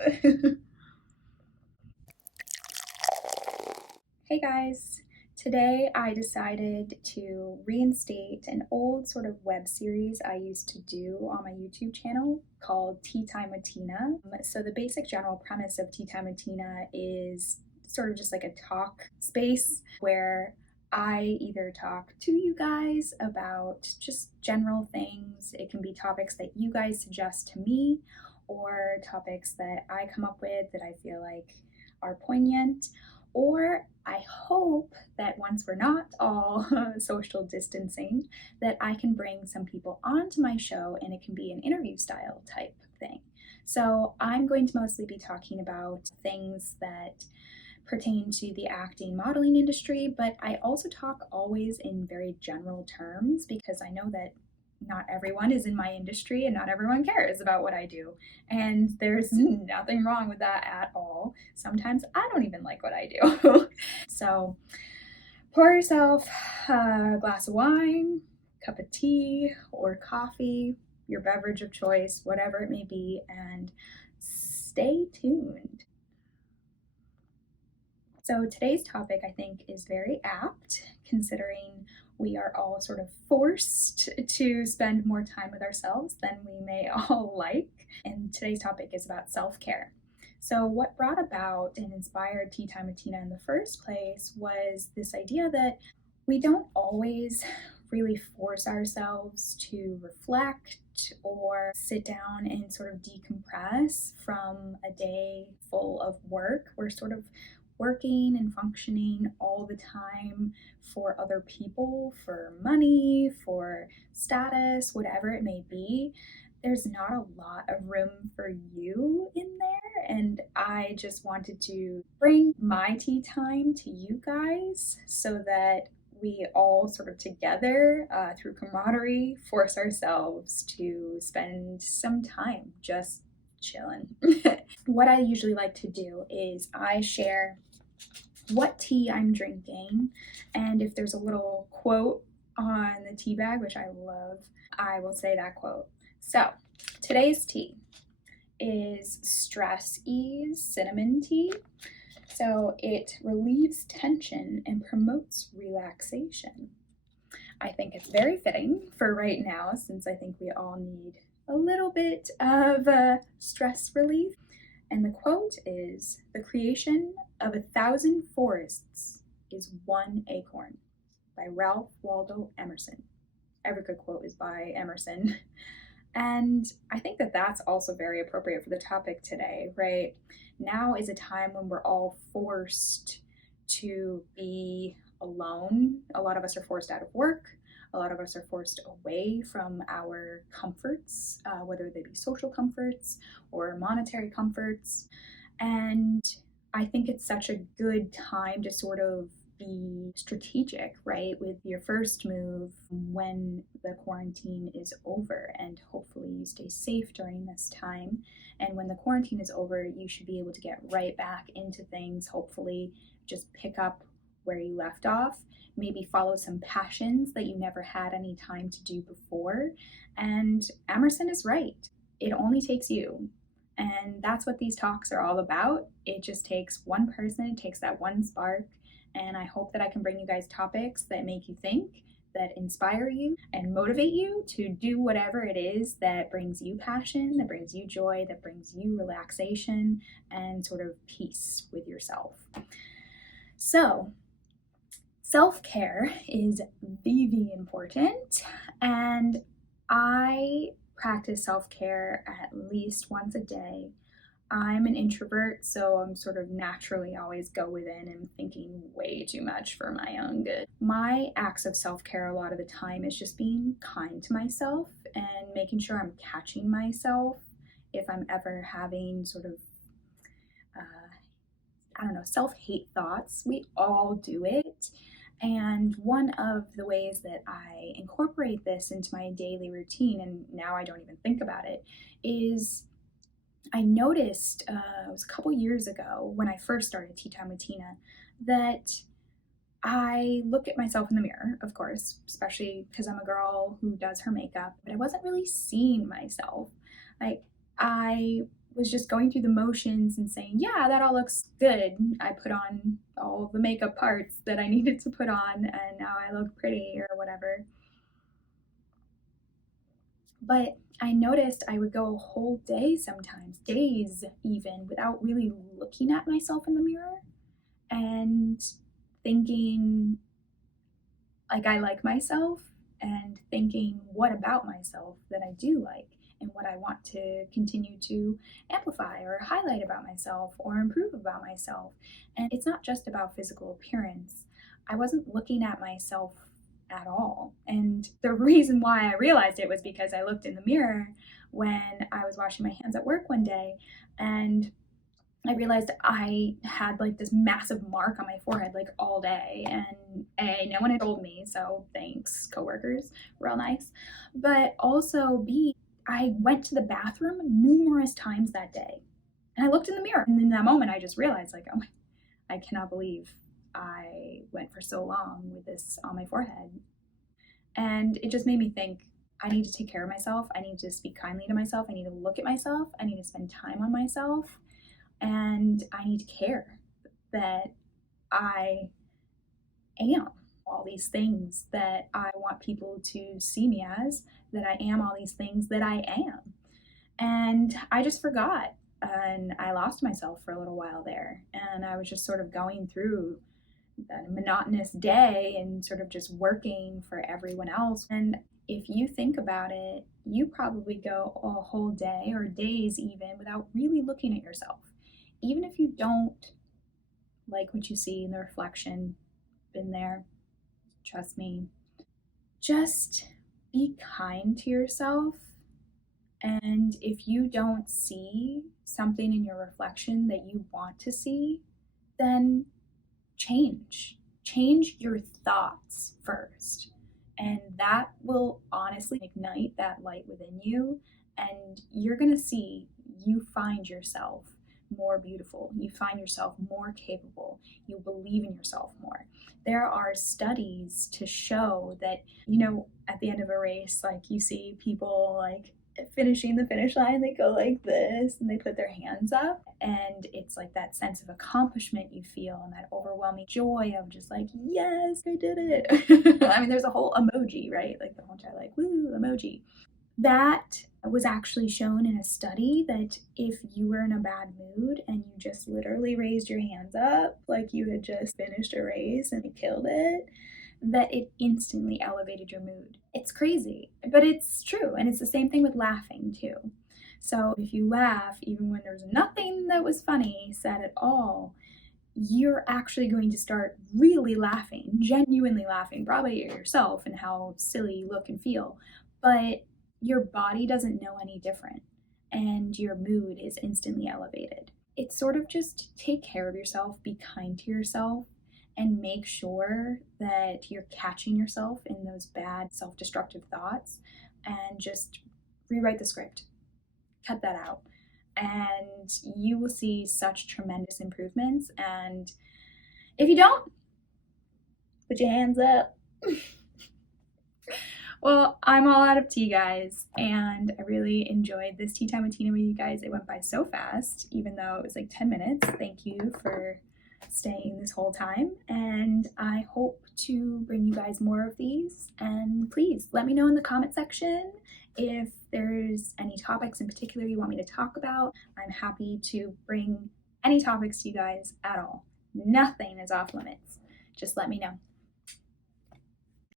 Hey guys, today I decided to reinstate an old sort of web series I used to do on my YouTube channel called Tea Time with Tina. So, the basic general premise of Tea Time with Tina is sort of just like a talk space where I either talk to you guys about just general things. It can be topics that you guys suggest to me or topics that I come up with that I feel like are poignant, or I hope that once we're not all social distancing, that I can bring some people onto my show and it can be an interview style type thing. So I'm going to mostly be talking about things that pertain to the acting modeling industry, but I also talk always in very general terms because I know that not everyone is in my industry and not everyone cares about what I do. And there's nothing wrong with that at all. Sometimes I don't even like what I do. So pour yourself a glass of wine, cup of tea, or coffee, your beverage of choice, whatever it may be, and stay tuned. So today's topic, I think, is very apt considering we are all sort of forced to spend more time with ourselves than we may all like. And today's topic is about self-care. So what brought about and inspired Tea Time with Tina in the first place was this idea that we don't always really force ourselves to reflect or sit down and sort of decompress from a day full of work. We're sort of working and functioning all the time for other people, for money, for status, whatever it may be. There's not a lot of room for you in there, and I just wanted to bring my tea time to you guys so that we all sort of together through camaraderie force ourselves to spend some time just chilling. What I usually like to do is I share what tea I'm drinking, and if there's a little quote on the tea bag, which I love, I will say that quote. So today's tea is Stress Ease cinnamon tea. So it relieves tension and promotes relaxation. I think it's very fitting for right now since I think we all need a little bit of stress relief. And the quote is, "The creation of 1,000 forests is one acorn," by Ralph Waldo Emerson. Every good quote is by Emerson. And I think that that's also very appropriate for the topic today, right? Now is a time when we're all forced to be alone. A lot of us are forced out of work. A lot of us are forced away from our comforts, whether they be social comforts or monetary comforts. And I think it's such a good time to sort of be strategic, right, with your first move when the quarantine is over. And hopefully you stay safe during this time. And when the quarantine is over, you should be able to get right back into things, hopefully just pick up where you left off, maybe follow some passions that you never had any time to do before. And Emerson is right. It only takes you. And that's what these talks are all about. It just takes one person, it takes that one spark. And I hope that I can bring you guys topics that make you think, that inspire you, and motivate you to do whatever it is that brings you passion, that brings you joy, that brings you relaxation, and sort of peace with yourself. So, self-care is very important, and I practice self-care at least once a day. I'm an introvert, so I'm sort of naturally always go within and thinking way too much for my own good. My acts of self-care a lot of the time is just being kind to myself and making sure I'm catching myself if I'm ever having sort of self-hate thoughts. We all do it. And one of the ways that I incorporate this into my daily routine, and now I don't even think about it, is I noticed it was a couple years ago when I first started Tea Time with Tina that I look at myself in the mirror, of course, especially because I'm a girl who does her makeup, but I wasn't really seeing myself. Like, I was just going through the motions and saying, yeah, that all looks good. I put on all the makeup parts that I needed to put on, and now I look pretty or whatever. But I noticed I would go a whole day sometimes, days even, without really looking at myself in the mirror and thinking like I like myself, and thinking what about myself that I do like and what I want to continue to amplify or highlight about myself or improve about myself. And it's not just about physical appearance. I wasn't looking at myself at all. And the reason why I realized it was because I looked in the mirror when I was washing my hands at work one day, and I realized I had like this massive mark on my forehead like all day, and no one had told me, so thanks, coworkers, real nice. But also B, I went to the bathroom numerous times that day, and I looked in the mirror, and in that moment I just realized like, oh my, I cannot believe I went for so long with this on my forehead. And it just made me think, I need to take care of myself. I need to speak kindly to myself. I need to look at myself. I need to spend time on myself. And I need to care that I am all these things that I want people to see me as, that I am all these things that I am. And I just forgot, and I lost myself for a little while there. And I was just sort of going through that monotonous day and sort of just working for everyone else. And if you think about it, you probably go a whole day or days even without really looking at yourself. Even if you don't like what you see in the reflection, been there, trust me. Just be kind to yourself. And if you don't see something in your reflection that you want to see, then change your thoughts first, and that will honestly ignite that light within you, and you're going to see, you find yourself more beautiful, you find yourself more capable, you believe in yourself more. There are studies to show that, at the end of a race, like you see people like finishing the finish line, they go like this and they put their hands up, and it's like that sense of accomplishment you feel, and that overwhelming joy of just like, yes, I did it. I mean, there's a whole emoji, right? Like the whole entire like woo emoji. That was actually shown in a study that if you were in a bad mood and you just literally raised your hands up like you had just finished a race and killed it, that it instantly elevated your mood. It's crazy, but it's true. And it's the same thing with laughing too. So if you laugh, even when there's nothing that was funny said at all, you're actually going to start really laughing, genuinely laughing, probably at yourself and how silly you look and feel. But your body doesn't know any different, and your mood is instantly elevated. It's sort of just take care of yourself, be kind to yourself, and make sure that you're catching yourself in those bad self-destructive thoughts, and just rewrite the script. Cut that out. And you will see such tremendous improvements. And if you don't, put your hands up. Well, I'm all out of tea, guys, and I really enjoyed this tea time with Tina with you guys. It went by so fast, even though it was like 10 minutes. Thank you for staying this whole time, and I hope to bring you guys more of these. And please let me know in the comment section if there's any topics in particular you want me to talk about. I'm happy to bring any topics to you guys at all. Nothing is off limits. Just let me know.